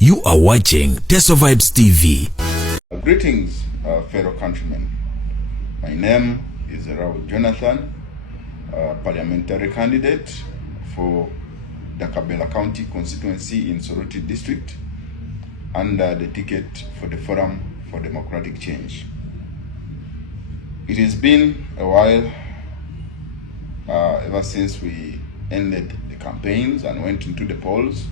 You are watching Teso Vibes TV. Greetings, fellow countrymen. My name is Raul Jonathan, parliamentary candidate for the Dakabela County constituency in Soroti district under the ticket for the Forum for Democratic Change. It has been a while ever since we ended the campaigns and went into the polls,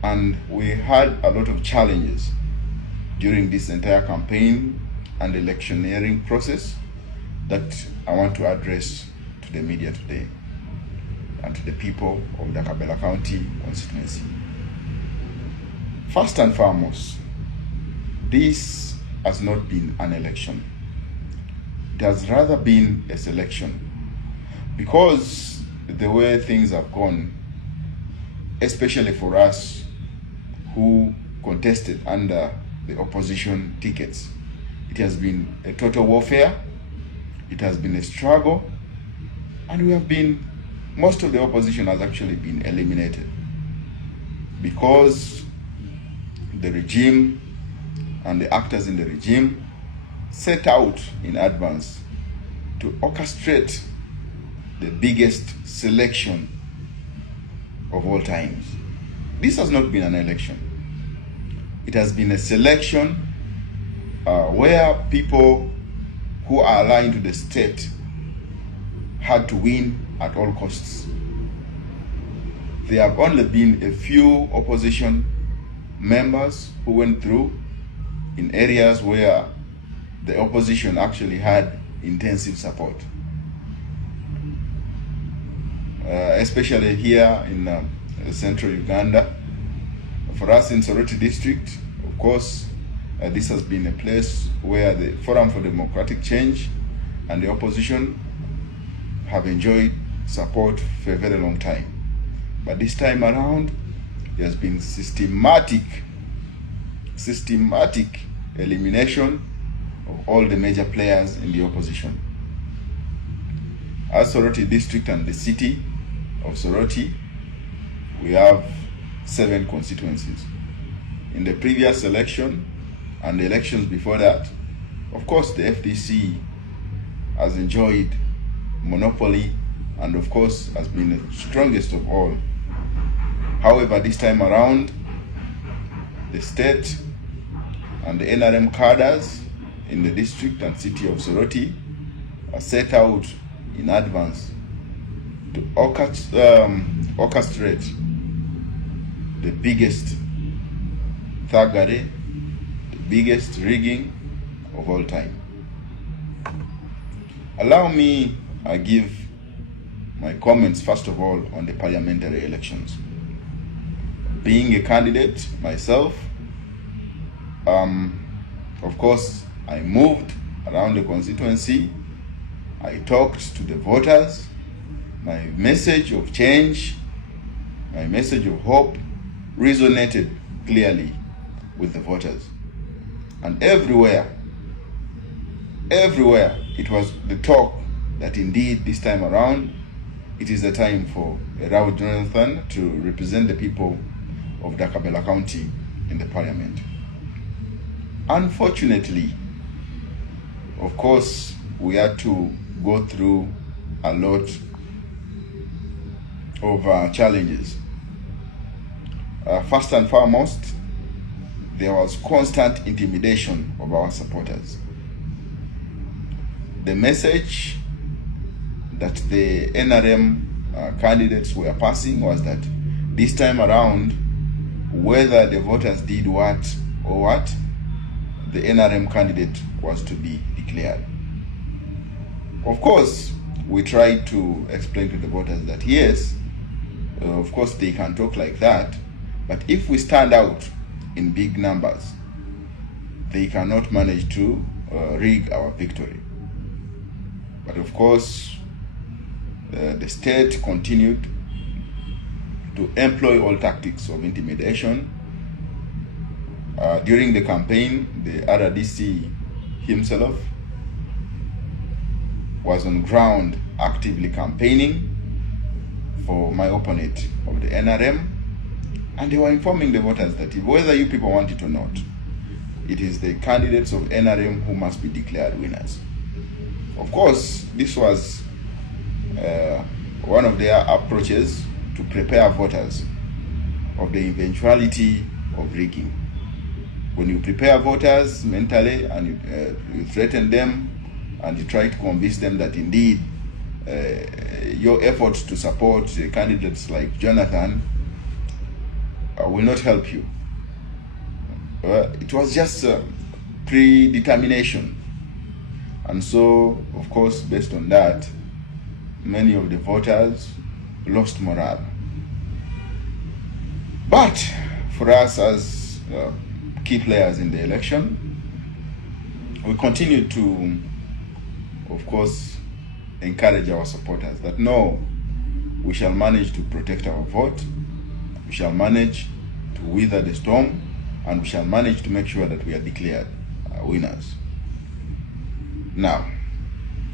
and we had a lot of challenges during this entire campaign and electioneering process that I want to address to the media today and to the people of the Dakabela County constituency. First and foremost, this has not been an election. It has rather been a selection, because the way things have gone, especially for us who contested under the opposition tickets, it has been a total warfare, it has been a struggle, and most of the opposition has actually been eliminated because the regime and the actors in the regime set out in advance to orchestrate the biggest selection of all times. This has not been an election. It has been a selection where people who are aligned to the state had to win at all costs. There have only been a few opposition members who went through in areas where the opposition actually had intensive support. Especially here in central Uganda. For us in Soroti district, of course, this has been a place where the Forum for Democratic Change and the opposition have enjoyed support for a very long time. But this time around, there has been systematic elimination of all the major players in the opposition. As Soroti district and the city of Soroti, we have 7 constituencies. In the previous election and the elections before that, of course, the FDC has enjoyed monopoly and of course has been the strongest of all. However, this time around, the state and the NRM cadres in the district and city of Soroti are set out in advance to orchestrate the biggest thuggery, the biggest rigging of all time. Allow me give my comments first of all on the parliamentary elections. Being a candidate myself, of course, I moved around the constituency. I talked to the voters. My message of change, my message of hope resonated clearly with the voters. And everywhere, it was the talk that indeed this time around, it is the time for Raul Jonathan to represent the people of Dakabela County in the parliament. Unfortunately, of course, we had to go through a lot of challenges. First and foremost, there was constant intimidation of our supporters. The message that the NRM candidates were passing was that this time around, whether the voters did what or what, the NRM candidate was to be declared. Of course, we tried to explain to the voters that yes, of course they can talk like that, but if we stand out in big numbers, they cannot manage to rig our victory. But of course, the state continued to employ all tactics of intimidation. During the campaign, the RDC himself was on ground actively campaigning for my opponent of the NRM, And they were informing the voters that whether you people want it or not, it is the candidates of NRM who must be declared winners. Of course, this was one of their approaches to prepare voters of the eventuality of rigging. When you prepare voters mentally and you threaten them and you try to convince them that indeed your efforts to support candidates like Jonathan will not help you. It was just predetermination. And so, of course, based on that, many of the voters lost morale. But for us as key players in the election, we continue to, of course, encourage our supporters that no, we shall manage to protect our vote, we shall manage to weather the storm, and we shall manage to make sure that we are declared winners. Now,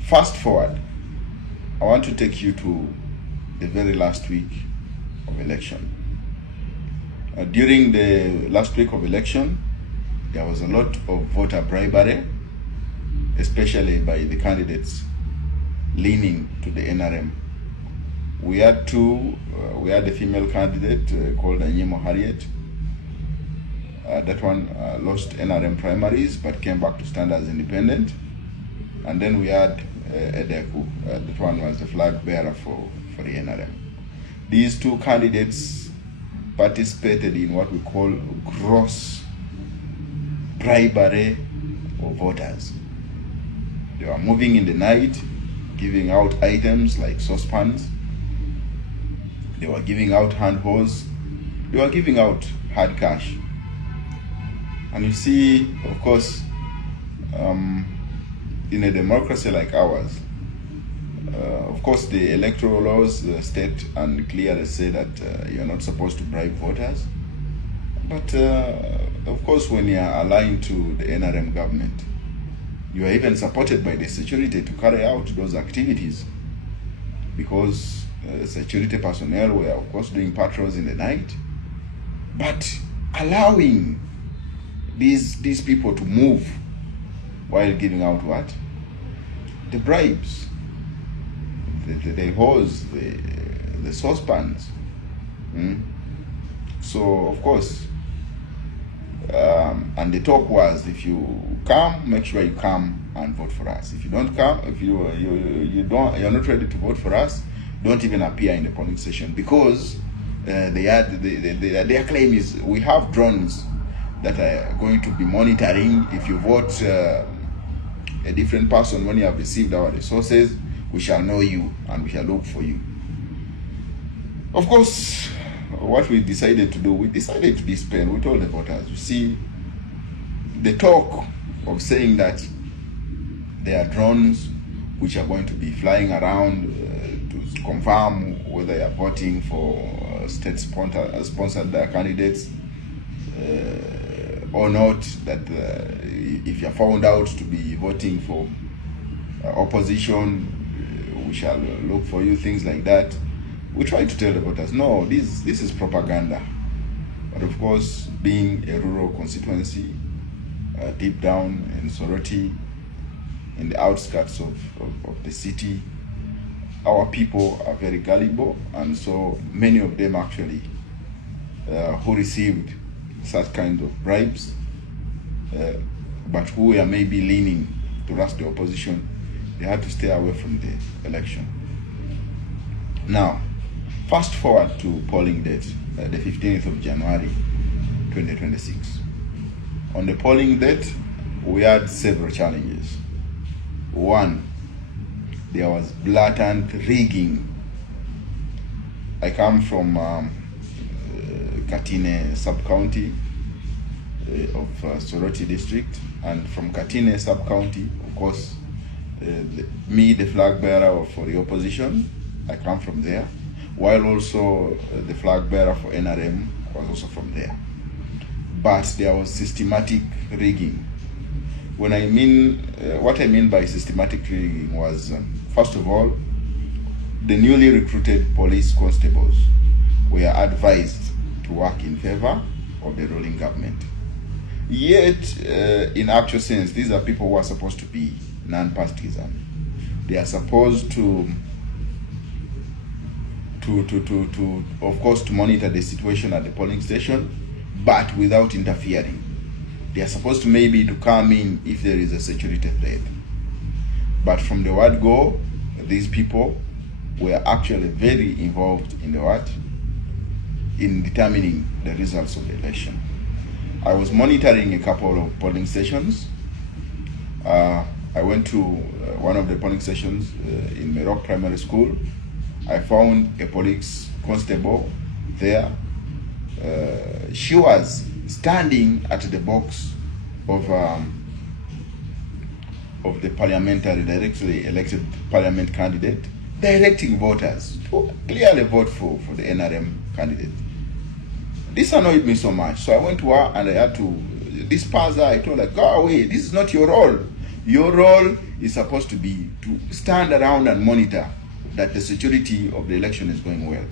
fast forward, I want to take you to the very last week of election. During the last week of election, there was a lot of voter bribery, especially by the candidates leaning to the NRM. We had we had a female candidate called Anyemo Harriet. That one lost NRM primaries but came back to stand as independent. And then we had Edeku. That one was the flag bearer for the NRM. These two candidates participated in what we call gross bribery of voters. They were moving in the night, giving out items like saucepans. They were giving out hand hose. They were giving out hard cash. And you see, of course, in a democracy like ours, of course, the electoral laws state and clearly say that you're not supposed to bribe voters. But of course, when you're aligned to the NRM government, you are even supported by the security to carry out those activities, because security personnel were, of course, doing patrols in the night. But allowing these people to move while giving out what? The bribes, the hose, the saucepans. So, of course, and the talk was, if you come, make sure you come and vote for us. If you don't come, if you're not ready to vote for us, don't even appear in the polling station, because their claim is we have drones that are going to be monitoring. If you vote a different person when you have received our resources, we shall know you and we shall look for you. Of course, what we decided to do, we decided to dispel. We told the voters, you see, the talk of saying that there are drones which are going to be flying around to confirm whether you are voting for state-sponsored candidates or not, that if you are found out to be voting for opposition, we shall look for you, things like that. We try to tell the voters, no, this is propaganda. But of course, being a rural constituency, deep down in Soroti, in the outskirts of the city, our people are very gullible, and so many of them actually who received such kind of bribes, but who are maybe leaning towards the opposition, they had to stay away from the election. Now, fast forward to polling date, the 15th of January 2026. On the polling date, we had several challenges. One, there was blatant rigging. I come from Katine sub-county of Soroti district, and from Katine sub-county, of course, me, the flag bearer for the opposition, I come from there, while also the flag bearer for NRM was also from there. But there was systematic rigging. When I mean, what I mean by systematic rigging was, first of all, the newly recruited police constables were advised to work in favor of the ruling government. Yet, in actual sense, these are people who are supposed to be non-partisan. They are supposed to of course, to monitor the situation at the polling station, but without interfering. They are supposed to maybe to come in if there is a security threat. But from the word go, these people were actually very involved in the what? In determining the results of the election. I was monitoring a couple of polling stations. I went to one of the polling stations in Merok Primary School. I found a police constable there. She was standing at the box of the parliamentary, directly elected parliament candidate, directing voters to clearly vote for the NRM candidate. This annoyed me so much, so I went to her and I had to disperse her. I told her, go away, this is not your role. Your role is supposed to be to stand around and monitor that the security of the election is going well.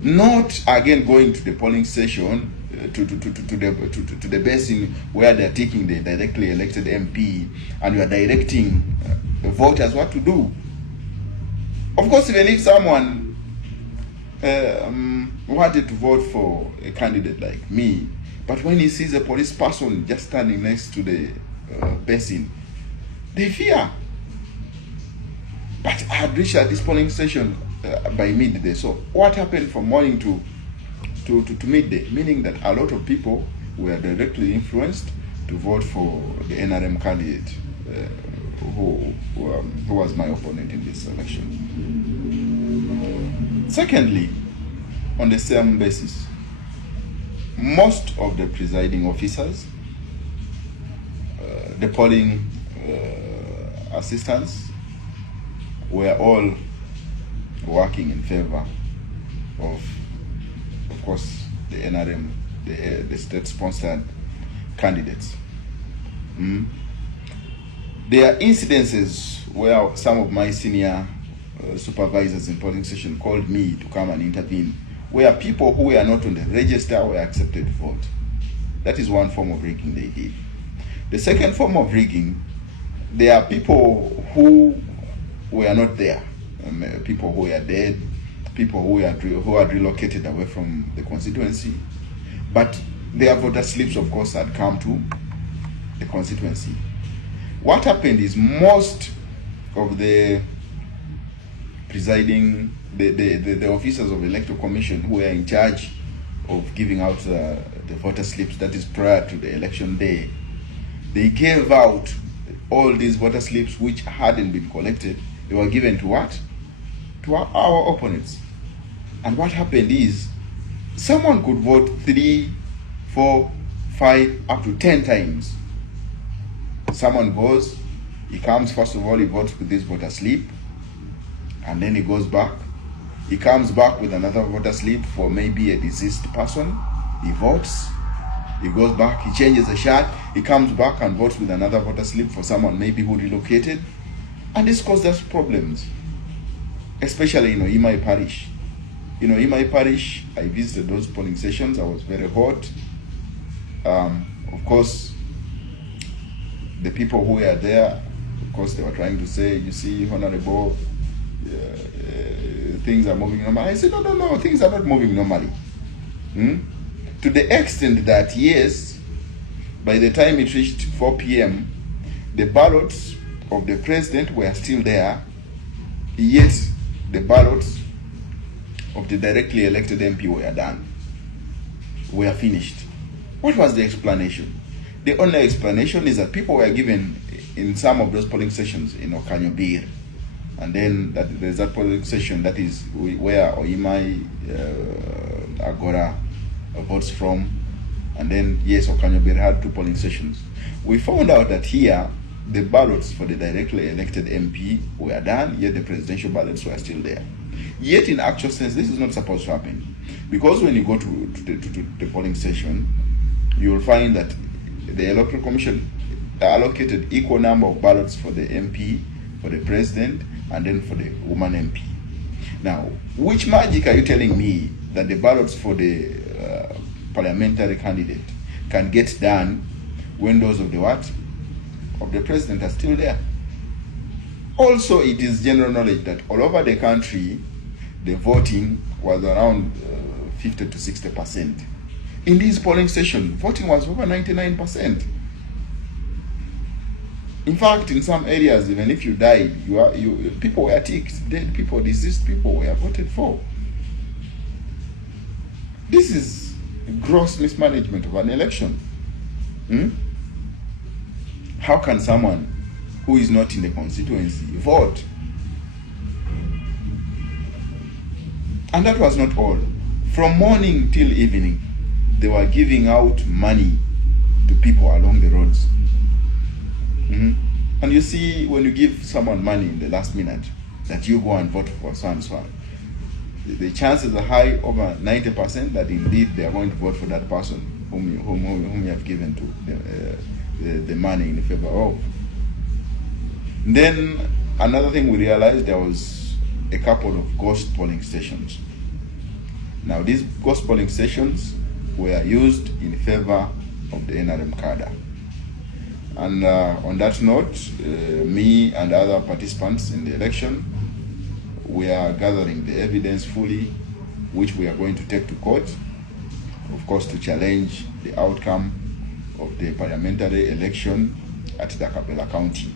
Not again going to the polling station to the basin where they are taking the directly elected MP and you are directing the voters what to do. Of course, even if someone wanted to vote for a candidate like me, but when he sees a police person just standing next to the basin, they fear. But I had reached at this polling station by midday. So what happened from morning to midday? Meaning that a lot of people were directly influenced to vote for the NRM candidate who was my opponent in this election. Secondly, on the same basis, most of the presiding officers, the polling assistants, were all working in favor of course, the NRM, the state-sponsored candidates. There are incidences where some of my senior supervisors in polling station called me to come and intervene, where people who were not on the register were accepted to vote. That is one form of rigging they did. The second form of rigging, there are people who were not there, people who were dead, people who are relocated away from the constituency, but their voter slips, of course, had come to the constituency. What happened is most of the presiding, the officers of the Electoral Commission who were in charge of giving out the voter slips, that is prior to the election day, they gave out all these voter slips which hadn't been collected. They were given to what? To our opponents. And what happened is, someone could vote 3, 4, 5, up to 10 times. Someone goes, he comes, first of all, he votes with this voter slip, and then he goes back. He comes back with another voter slip for maybe a deceased person. He votes. He goes back, he changes the shirt, he comes back and votes with another voter slip for someone maybe who relocated. And this causes problems, especially in Imai Parish. In Imai Parish, I visited those polling stations. I was very hot. Of course, the people who were there, of course, they were trying to say, you see, Honorable, things are moving normally. I said, no, things are not moving normally. To the extent that, yes, by the time it reached 4 p.m., the ballots of the president were still there, yet the ballots of the directly elected MP were done, were finished. What was the explanation? The only explanation is that people were given in some of those polling stations in Okanyobir, and then there's that polling station that is where Oimai Agora votes from, and then yes, Okanyobir had 2 polling stations. We found out that here the ballots for the directly elected MP were done, yet the presidential ballots were still there. Yet in actual sense, this is not supposed to happen, because when you go to the polling station, you will find that the Electoral Commission allocated equal number of ballots for the MP, for the president, and then for the woman MP. Now, which magic are you telling me that the ballots for the parliamentary candidate can get done when those of the what? Of the president are still there. Also, it is general knowledge that all over the country, the voting was around 50 to 60%. In these polling stations, voting was over 99%. In fact, in some areas, even if you died, people were ticked. Dead people, deceased people were voted for. This is gross mismanagement of an election. How can someone who is not in the constituency vote? And that was not all. From morning till evening, they were giving out money to people along the roads. And you see, when you give someone money in the last minute, that you go and vote for so and so, the chances are high, over 90%, that indeed they are going to vote for that person whom you have given to the money in favor of. Then another thing we realized, there was a couple of ghost polling stations. Now these ghost polling stations were used in favor of the NRM cadre. And on that note, me and other participants in the election, we are gathering the evidence fully, which we are going to take to court, of course, to challenge the outcome of the parliamentary election at Dakabela County.